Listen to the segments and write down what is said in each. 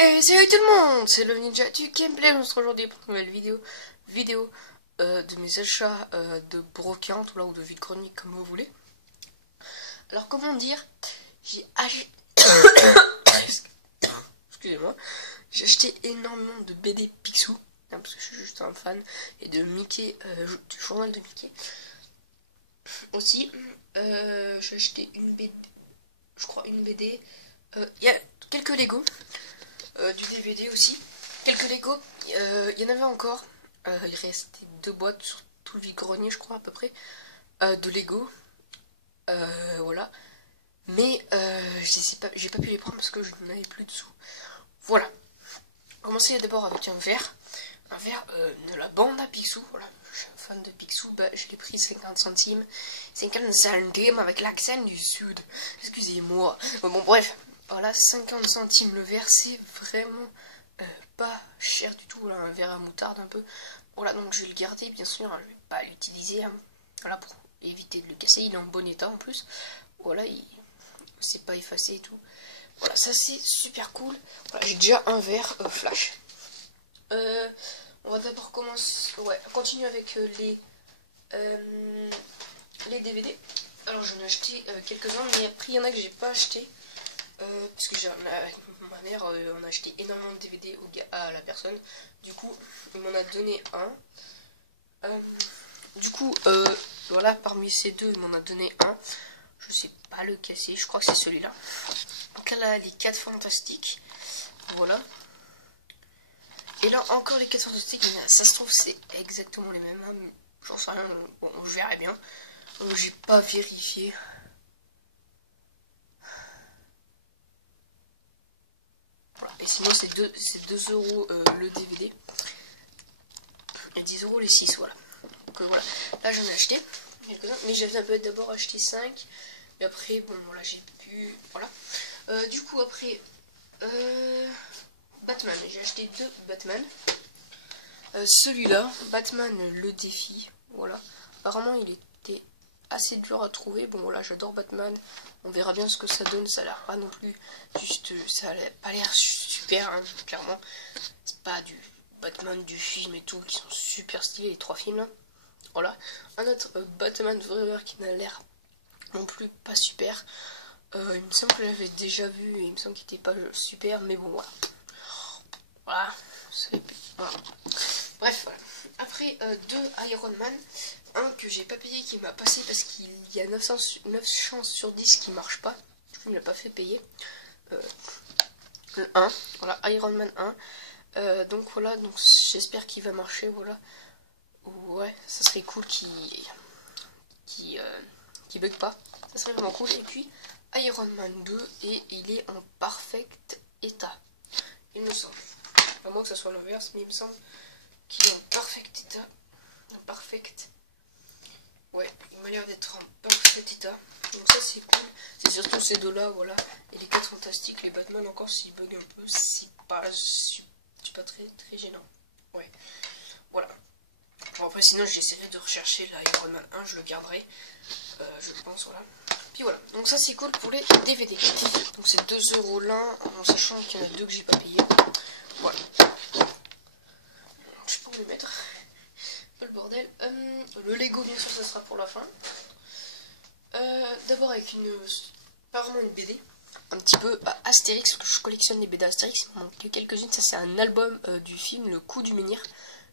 Et salut tout le monde, c'est le ninja du gameplay. On se retrouve aujourd'hui pour une nouvelle vidéo de mes achats de brocante ou de vide-grenier comme vous voulez. Alors comment dire, j'ai acheté excusez-moi, j'ai acheté énormément de BD Picsou parce que je suis juste un fan, et de Mickey, du journal de Mickey. Aussi, j'ai acheté une BD, je crois une BD. Il y a quelques Lego. Du DVD aussi, quelques Lego, il y en avait encore, il restait 2 boîtes sur tout le vide-grenier je crois à peu près, de Lego, voilà, mais j'ai pas pu les prendre parce que je n'en avais plus dessous. Voilà, commencer d'abord avec un verre de la bande à Picsou, voilà, je suis un fan de Picsou, bah, je l'ai pris 50 centimes avec l'accent du sud, excusez-moi, bon bref. Voilà, 50 centimes le verre, c'est vraiment pas cher du tout, là, un verre à moutarde un peu. Voilà, donc je vais le garder, bien sûr, je vais pas l'utiliser, hein, voilà, pour éviter de le casser, il est en bon état en plus. Voilà, il c'est pas effacé et tout. Voilà, ça c'est super cool. Voilà, j'ai déjà un verre flash. On va d'abord continuer avec les DVD. Alors j'en ai acheté quelques-uns, mais après il y en a que j'ai pas acheté. Parce que avec ma mère, on a acheté énormément de DVD à la personne. Du coup, il m'en a donné un. Du coup, voilà, parmi ces deux, il m'en a donné un. Je sais pas lequel c'est, je crois que c'est celui-là. Donc là, les 4 fantastiques. Voilà. Et là, encore les 4 fantastiques. Ça se trouve, c'est exactement les mêmes. Hein. J'en sais rien. Bon, je verrai bien. J'ai pas vérifié. Voilà. Et sinon c'est 2 € le DVD et 10 € les 6, voilà. Donc voilà, là j'en ai acheté quelques-uns, mais j'avais d'abord acheté 5, mais après bon voilà, j'ai pu, voilà. Du coup après Batman, j'ai acheté 2 Batman. Celui-là, Batman le défi, voilà. Apparemment il était assez dur à trouver. Bon voilà, j'adore Batman. On verra bien ce que ça donne. Ça a l'air pas non plus juste, ça a pas l'air super, hein, clairement. C'est pas du Batman du film et tout qui sont super stylés, les 3 films là. Voilà. Un autre Batman Forever qui n'a l'air non plus pas super. Il me semble que j'avais déjà vu et il me semble qu'il était pas super, mais bon voilà. Voilà. Voilà. Bref, voilà. Après, 2 Iron Man. Un que j'ai pas payé qui m'a passé parce qu'il y a 9 chances sur 10 qui marche pas. Du coup, il m'a pas fait payer. Le 1. Voilà, Iron Man 1. Donc voilà, donc j'espère qu'il va marcher. Voilà. Ouais, ça serait cool qu'il bug pas. Ça serait vraiment cool. Et puis, Iron Man 2. Et il est en parfait état. Il me semble. À moins que ça soit l'inverse, mais il me semble qu'il est en parfait état. Ouais, il m'a l'air d'être en parfait état. Donc ça c'est cool. C'est surtout ces deux-là, voilà. Et les 4 fantastiques, les Batman encore s'ils bug un peu, c'est pas très gênant. Ouais. Voilà. Bon, après sinon j'essaierai de rechercher la Iron Man 1, je le garderai. Je pense, voilà. Puis voilà. Donc ça c'est cool pour les DVD. Donc c'est 2 € l'un, en sachant qu'il y en a 2 que j'ai pas payé. Voilà. Je peux le mettre. Le bordel. Le Lego bien sûr ça sera pour la fin. D'abord avec apparemment une BD un petit peu Astérix, parce que je collectionne les BD Astérix, il m'en manque quelques-unes. Ça c'est un album du film Le Coup du Menhir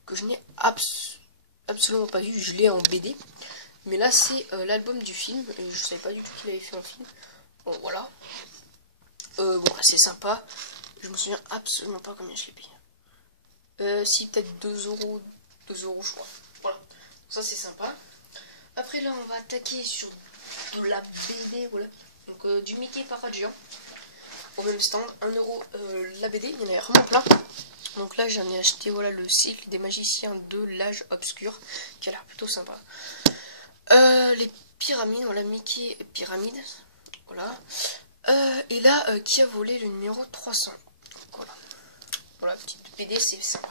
que je n'ai absolument pas vu, je l'ai en BD, mais là c'est l'album du film et je savais pas du tout qu'il avait fait un film. Bon voilà, bon c'est sympa, je me souviens absolument pas combien je l'ai payé. Si peut-être 2 € je crois. Voilà, donc ça c'est sympa. Après là on va attaquer sur de la BD, voilà. Donc du Mickey Paradian au même stand, 1 € la BD, il y en a vraiment plein. Donc là j'en ai acheté, voilà, le cycle des magiciens de l'âge obscur qui a l'air plutôt sympa. Les pyramides, voilà, Mickey pyramide, voilà. Et là qui a volé le numéro 300, voilà. Voilà, petite BD, c'est sympa.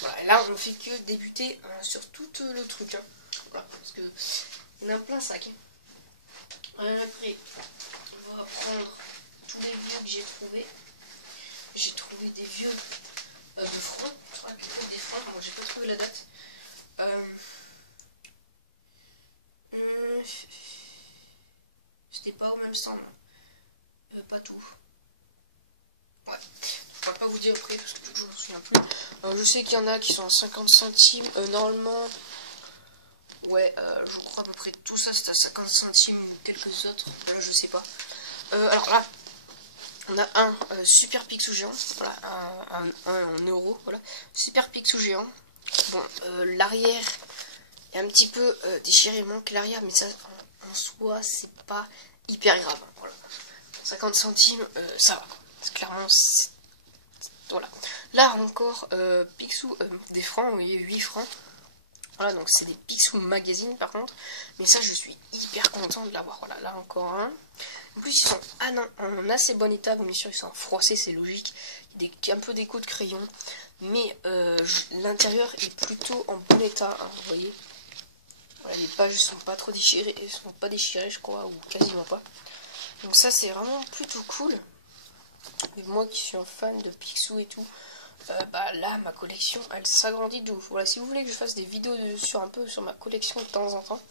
Voilà, et là on fait que débuter sur tout le truc, hein. Voilà, parce que il y en a plein sac. Après, on va prendre tous les vieux que j'ai trouvé. J'ai trouvé des vieux de front, sur la cagnotte des francs. Bon, j'ai pas trouvé la date. C'était pas au même stand. Pas tout. Ouais. Je pourrais pas vous dire après parce que je me souviens plus. Je sais qu'il y en a qui sont à 50 centimes. Normalement, ouais, je crois à peu près tout ça c'est à 50 centimes ou quelques autres. Là, je sais pas. Alors là, on a un super Picsou géant. Voilà, un en euros. Voilà, super Picsou géant. Bon, l'arrière est un petit peu déchiré. Il manque l'arrière, mais ça en soi, c'est pas hyper grave. Voilà. 50 centimes, ça va. Clairement, voilà. Là encore, Picsou des francs, vous voyez, 8 francs. Voilà, donc c'est des Picsou Magazine par contre. Mais ça, je suis hyper content de l'avoir. Voilà, là encore un. En plus, ils sont en assez bon état. Bon, bien sûr, ils sont froissés, c'est logique. Il y a un peu d'écho de crayon. Mais l'intérieur est plutôt en bon état, hein, vous voyez. Voilà, les pages sont pas trop déchirées. Elles sont pas déchirées, je crois, ou quasiment pas. Donc ça, c'est vraiment plutôt cool. Et moi qui suis un fan de Picsou et tout, bah là ma collection elle s'agrandit de ouf. Voilà, si vous voulez que je fasse des vidéos sur un peu sur ma collection de temps en temps,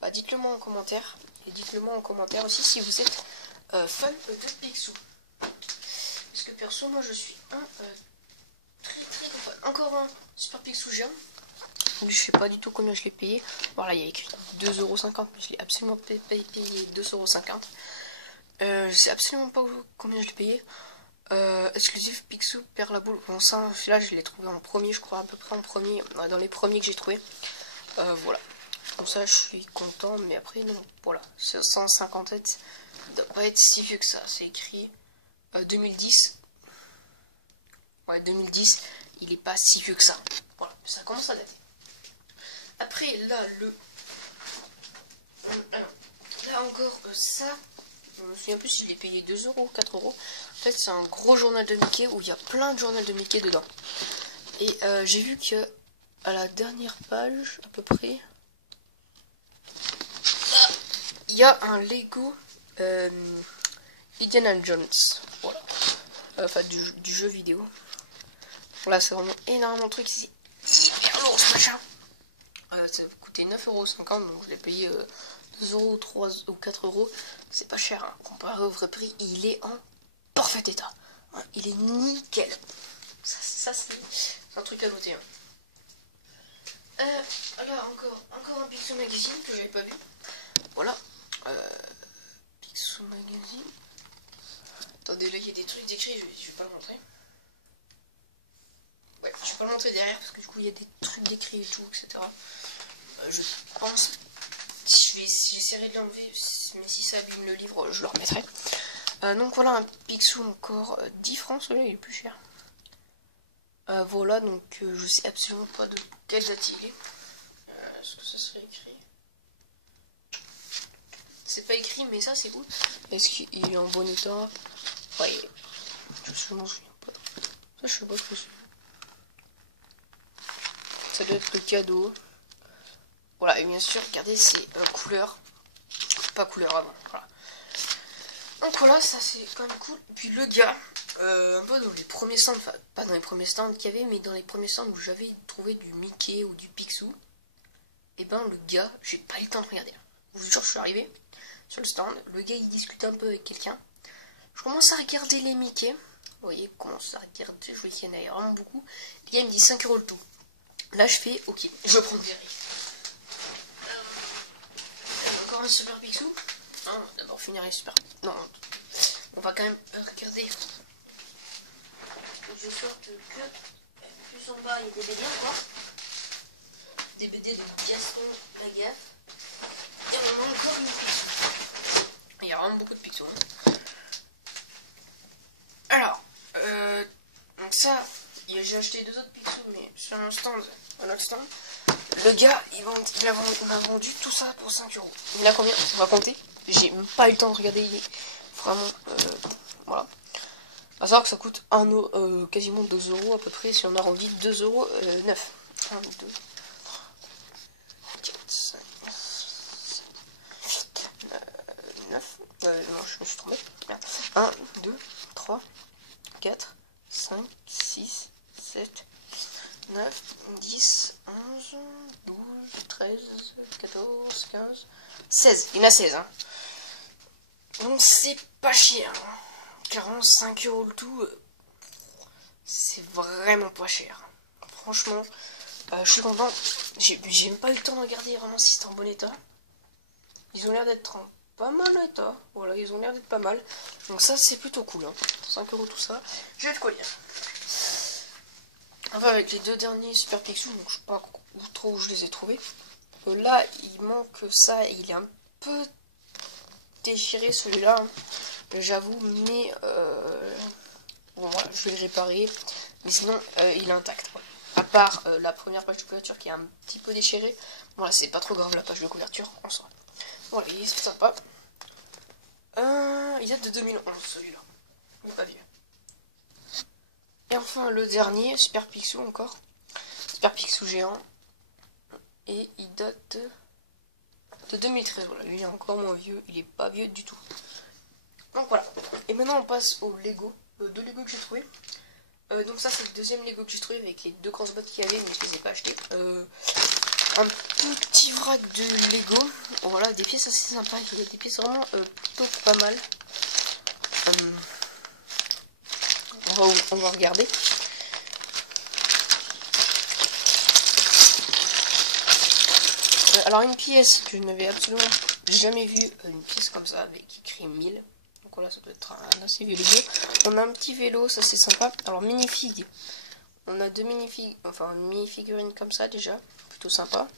bah dites-le moi en commentaire. Et dites-le moi en commentaire aussi si vous êtes fan de Picsou. Parce que perso moi je suis un très gros fan. Encore un super Picsou géant. Je sais pas du tout combien je l'ai payé. Voilà, il y a écrit 2,50€, mais je l'ai absolument payé 2,50€. Je sais absolument pas combien je l'ai payé. Exclusif Picsou perd la boule. Bon, ça, celui-là, je l'ai trouvé en premier, je crois, à peu près en premier, dans les premiers que j'ai trouvé. Voilà. Comme ça, je suis content, mais après, non, voilà. 157, ça doit pas être si vieux que ça. C'est écrit 2010. Ouais, 2010, il est pas si vieux que ça. Voilà, ça commence à dater. Après, là, alors, là encore, ça. Je me souviens plus si je l'ai payé 2€, 4€. En fait, c'est un gros journal de Mickey où il y a plein de journaux de Mickey dedans. Et j'ai vu que à la dernière page, à peu près, il y a un Lego Indiana Jones. Voilà. Enfin, du jeu vidéo. Voilà, c'est vraiment énormément de trucs. C'est hyper lourd ce machin. Ça coûtait 9,50€, donc je l'ai payé 2€, 3 ou 4€. C'est pas cher, hein. Comparé au vrai prix, il est en parfait état. Hein, il est nickel. Ça c'est un truc à noter. Hein. Alors encore un Picsou Magazine que j'avais pas vu. Voilà. Picsou Magazine. Attendez, là il y a des trucs décrits, je vais pas le montrer. Ouais, je vais pas le montrer derrière parce que du coup il y a des trucs décrits et tout, etc. Je pense, j'essaierai de l'enlever, mais si ça abîme le livre, je le remettrai. Donc voilà un Picsou encore 10 francs, celui-là il est plus cher. Voilà, donc je sais absolument pas de quelle date il est. Est-ce que ça serait écrit? C'est pas écrit, mais ça c'est cool. Est-ce qu'il est en bon état? Ouais, je m'en souviens pas. Ça, je sais pas ce que c'est. Ça doit être le cadeau. Voilà, et bien sûr, regardez, c'est couleur. Pas couleur avant, voilà. Donc voilà, ça c'est quand même cool. Et puis le gars, un peu dans les premiers stands, enfin pas dans les premiers stands qu'il y avait, mais dans les premiers stands où j'avais trouvé du Mickey ou du Picsou, et ben le gars, j'ai pas eu le temps de regarder. Je vous jure, je suis arrivé sur le stand, le gars il discutait un peu avec quelqu'un. Je commence à regarder les Mickey. Vous voyez, commence à regarder, je vois qu'il y en a vraiment beaucoup. Le gars il me dit 5€ le tout. Là je fais, ok, je vais prendre des risques. Encore un super Picsou. Non, d'abord finir les super. Non, on va quand même regarder. Je sorte que plus en bas il y a des BD encore. Des BD de Gaston Lagaffe. Et on a encore une Picsou. Il y a vraiment beaucoup de Picsou. Alors, donc ça, j'ai acheté 2 autres Picsou, mais sur un stand, un autre stand. Le gars, il m'a vendu tout ça pour 5€. Il a combien? On va compter. J'ai même pas eu le temps de regarder. Vraiment, voilà. À savoir que ça coûte quasiment 2€ à peu près, si on arrondit 2,9€. 1, 2, 3, 4, 5, 6, 9. Non, je me suis trompé. 1, 2, 3, 4, 5, 6, 7, 9, 10, 11, 12, 13, 14, 15, 16. Il y en a 16. Hein. Donc c'est pas cher. 45 € le tout. C'est vraiment pas cher. Franchement, je suis content. J'ai même pas eu le temps de regarder vraiment si c'était en bon état. Ils ont l'air d'être en pas mal état. Voilà, ils ont l'air d'être pas mal. Donc ça, c'est plutôt cool. Hein. 5 € tout ça. Je vais de quoi lire. Enfin, avec les deux derniers Super Picsou, donc je sais pas trop où je les ai trouvés. Là, il manque ça. Il est un peu déchiré celui-là. Hein. J'avoue, mais bon, voilà, je vais le réparer. Mais sinon, il est intact. Quoi. À part la première page de couverture qui est un petit peu déchirée. Voilà, c'est pas trop grave la page de couverture. On sort. Voilà, il est sympa. Il date de 2011 celui-là. Il est pas vieux. Et enfin le dernier, Super Picsou encore. Super Picsou géant. Et il date de 2013. Voilà, lui il est encore moins vieux. Il est pas vieux du tout. Donc voilà. Et maintenant on passe au Lego. Deux Lego que j'ai trouvé. Donc ça c'est le deuxième Lego que j'ai trouvé avec les deux grosses boîtes qu'il y avait, mais je les ai pas achetées. Un petit vrac de Lego. Voilà, des pièces assez sympas. Il y a des pièces vraiment plutôt pas mal. On va regarder. Alors une pièce que je n'avais absolument jamais vue, une pièce comme ça avec écrit 1000. Donc voilà, ça doit être un assez vieux Lego. On a un petit vélo, ça c'est sympa. Alors minifig. On a deux minifig, enfin une mini-figurine comme ça déjà, plutôt sympa.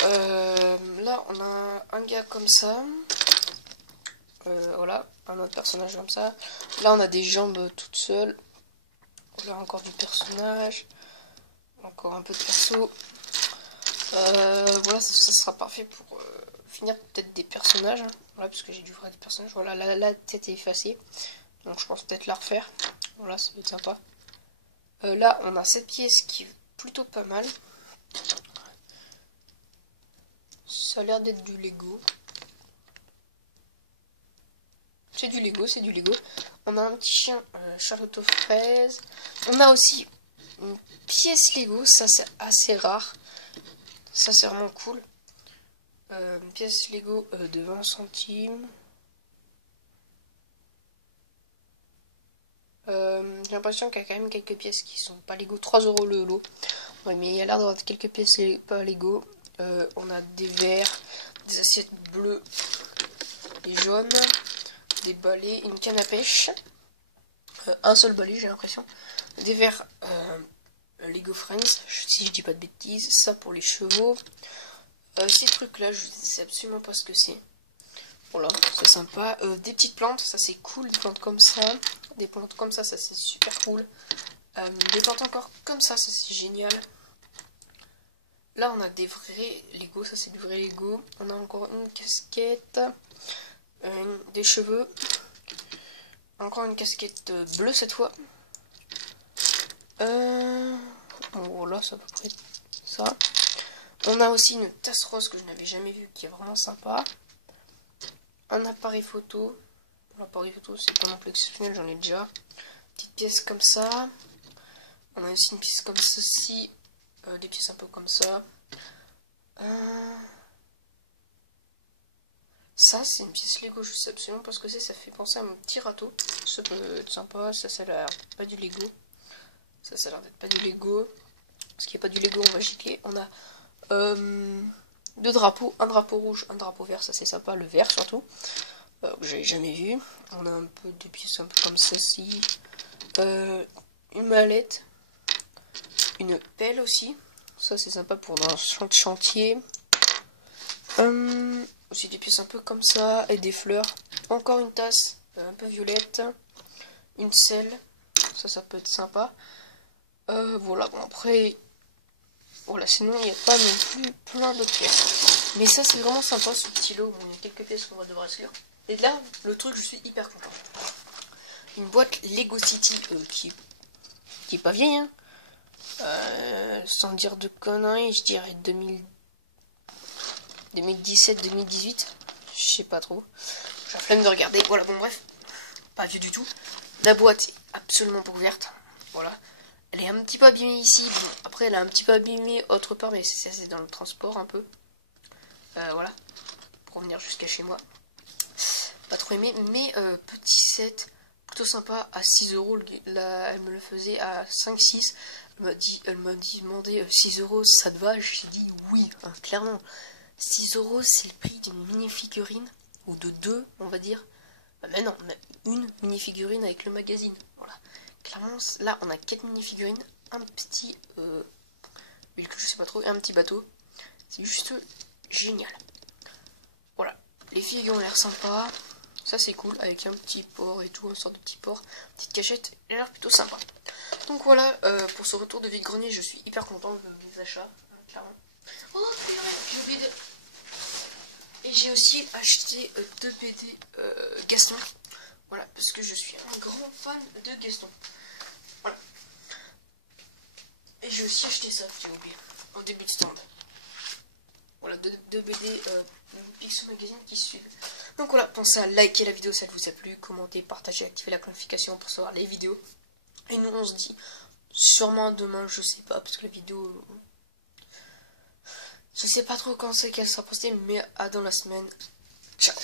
Là on a un gars comme ça. Voilà, un autre personnage comme ça. Là on a des jambes toutes seules. Là encore du personnage. Encore un peu de perso. Voilà, ça sera parfait pour finir peut-être des personnages. Voilà, parce que j'ai dû faire des personnages. Voilà, la tête est effacée. Donc je pense peut-être la refaire. Voilà, ça va être sympa. Là, on a cette pièce qui est plutôt pas mal. Ça a l'air d'être du Lego. C'est du Lego, c'est du Lego. On a un petit chien Charlotte aux fraises. On a aussi une pièce Lego, ça c'est assez rare. Ça c'est vraiment cool. Une pièce Lego de 20 centimes. J'ai l'impression qu'il y a quand même quelques pièces qui sont pas Lego. 3 € le lot. Ouais, mais il y a l'air d'avoir quelques pièces pas Lego. On a des verres, des assiettes bleues, des jaunes, des balais, une canne à pêche. Un seul balai, j'ai l'impression. Des verres Lego Friends, si je dis pas de bêtises. Ça pour les chevaux. Ces trucs là, je sais absolument pas ce que c'est. Voilà, c'est sympa. Des petites plantes, ça c'est cool. Des plantes comme ça. Des plantes comme ça c'est super cool. Des plantes encore comme ça c'est génial. Là on a des vrais Lego, ça c'est du vrai Lego. On a encore une casquette. Des cheveux. Encore une casquette bleue cette fois. Voilà, ça peut près ça. On a aussi une tasse rose que je n'avais jamais vue, qui est vraiment sympa. Un appareil photo. L'appareil photo, c'est pas non plus exceptionnel, j'en ai déjà. Petite pièce comme ça. On a aussi une pièce comme ceci. Des pièces un peu comme ça. Ça, c'est une pièce Lego, je sais absolument pas ce que c'est. Ça fait penser à mon petit râteau. Ça peut être sympa. Ça a l'air pas du Lego. Ça a l'air d'être pas du Lego. Parce qu'il n'y a pas du Lego, on va gicler. On a deux drapeaux. Un drapeau rouge, un drapeau vert. Ça, c'est sympa. Le vert surtout. Que j'avais jamais vu. On a un peu de pièces un peu comme ceci. Une mallette. Une pelle aussi. Ça, c'est sympa pour un chantier. Aussi des pièces un peu comme ça. Et des fleurs. Encore une tasse un peu violette. Une selle. Ça peut être sympa. Voilà, bon après... Voilà, sinon il n'y a pas non plus plein d'autres pièces. Mais ça c'est vraiment sympa ce petit lot. Bon, il y a quelques pièces qu'on va devoir exclure. Et là, le truc, je suis hyper content. Une boîte Lego City qui est pas vieille, hein. Sans dire de conneries, je dirais 2017-2018. Je sais pas trop. j'ai la flemme de regarder. Voilà, bon bref, pas vieux du tout. La boîte est absolument pas ouverte. Voilà. Elle est un petit peu abîmée ici. Bon, après, elle est un petit peu abîmée autre part, mais c'est dans le transport un peu. Voilà. Pour revenir jusqu'à chez moi. Pas trop aimé, mais petit set plutôt sympa à 6 euros. Elle me le faisait à 5-6. Elle m'a demandé 6 euros, ça te va? J'ai dit oui, hein, clairement. 6 euros, c'est le prix d'une mini-figurine, ou de deux, on va dire. Mais non, une mini-figurine avec le magazine. Voilà. Clairement, là, on a 4 mini-figurines, un petit je sais pas trop, et un petit bateau. C'est juste génial. Voilà. Les figurines ont l'air sympas. Ça, c'est cool, avec un petit port et tout, une sorte de petit port. Petite cachette, elle a l'air plutôt sympa. Donc voilà, pour ce retour de vide-grenier, je suis hyper content de mes achats, clairement. Oh, j'ai oublié de... Et j'ai aussi acheté 2 BD Gaston. Voilà, parce que je suis un grand fan de Gaston. Voilà. Et j'ai aussi acheté ça, j'ai oublié, au début de stand. Voilà, 2 BD Picsou Magazine qui suivent. Donc voilà, pensez à liker la vidéo si elle vous a plu, commenter, partager, activer la notification pour savoir les vidéos. Et nous on se dit sûrement demain, je sais pas, parce que la vidéo... Je sais pas trop quand c'est qu'elle sera postée, mais à dans la semaine. Ciao.